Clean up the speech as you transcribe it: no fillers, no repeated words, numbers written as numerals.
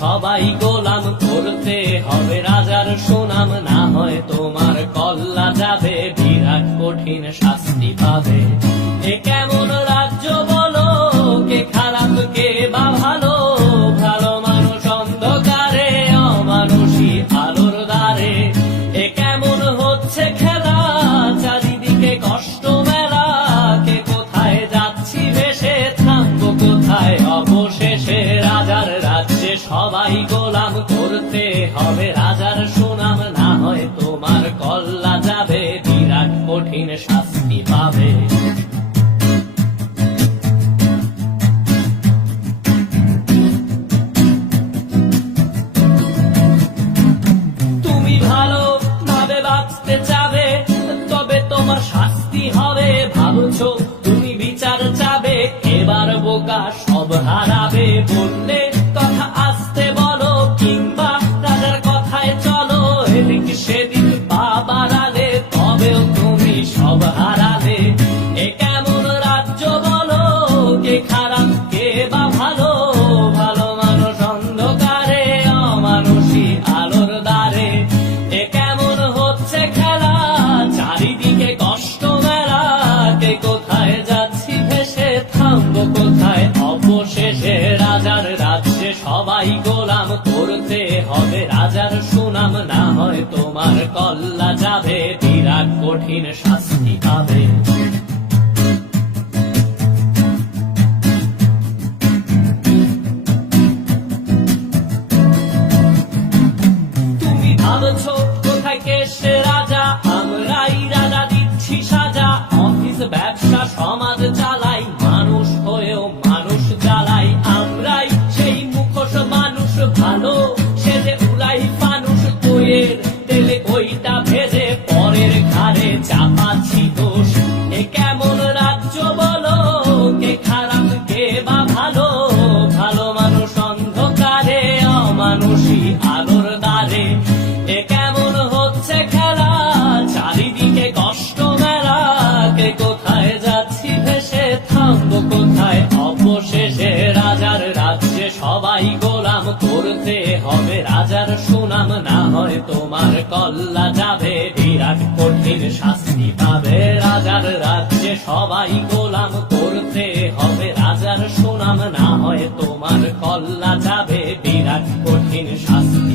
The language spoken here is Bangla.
সবাই গোলাম, করতে হবে রাজার সুনাম, না হয় তোমার কল্লা যাবে, বিরাট কঠিন শাস্তি পাবে। এ কেমন রাজ্য বলো, কে খারাপ কে বা ভালো, ভালো মানুষ অন্ধকারে, অমানুষী আলোর দ্বারে। এ কেমন হচ্ছে খেলা, চারিদিকে কষ্ট মেলা, কে কোথায় যাচ্ছি ভেসে, থামবো কোথায় অবশেষে। রাজার রাজ্যে সবাই গোলাম, করতে হবে রাজার সুনাম, না হয় তোমার কল্লা যাবে, বিরাট কঠিন শাস্তি পাবে। তুমি ভালো ভাবে বাঁচতে চাবে, তবে তোমার শাস্তি হবে। ভাবছো তুমি বিচার চাবে, এবার বোকা সব হারাবে। বললে কথা আসতে বলো, কিংবা রাজার কথায় চলো, এদিক সেদিক পা বাড়ালে, তবেও তুমি সব হারালে। এ কেমন রাজ্য বলো, কে খারাপ কে বা ভালো, ভালো মানুষ অন্ধকারে, অমানুষী আলোর দ্বারে। এ কেমন হচ্ছে খেলা, চারিদিকে কষ্ট মেলা, কে কোথায় যাচ্ছি ভেসে, থামবো কোথায় অবশেষে। রাজার রাজ্যে সবাই গোলাম, করতে হবে রাজার সুনাম, না হয় তোমার কল্লা যাবে, বিরাট কঠিন শাস্তি পাবে। তুমি ভাবছো কোথায় কে সে রাজা, আমরাই রাজা দিচ্ছি সাজা। অফিস ব্যবসা সমাজ চালাই, মানুষ হয়েও মানুষ জ্বালাই। আমরাই সেই মুখোশ মানুষ ভালো, সে যে উড়াই ফানুষ, বইয়ের তেলে ওইটা ভেজে, পরের ঘাড়ে চাপাচ্ছি দোষ। এ কেমন রাজ্য বলো, কে খারাপ কে বা ভালো, ভালো মানুষ অন্ধকারে, অমানুষী আলোর দ্বারে। এ কেমন হচ্ছে খেলা, চারিদিকে কষ্ট মেলা, কে কোথায় যাচ্ছি ভেসে, থামবো কোথায় অবশেষে। রাজার রাজ্যে সবাই গোলাম, করতে হবে রাজার সুনাম, না হয় তোমার কল্লা যাবে, বিরাট কঠিন শাস্তি পাবে। রাজার রাজ্যে সবাই গোলাম, করতে হবে রাজার সুনাম, না হয় তোমার কল্লা যাবে, বিরাট কঠিন শাস্তি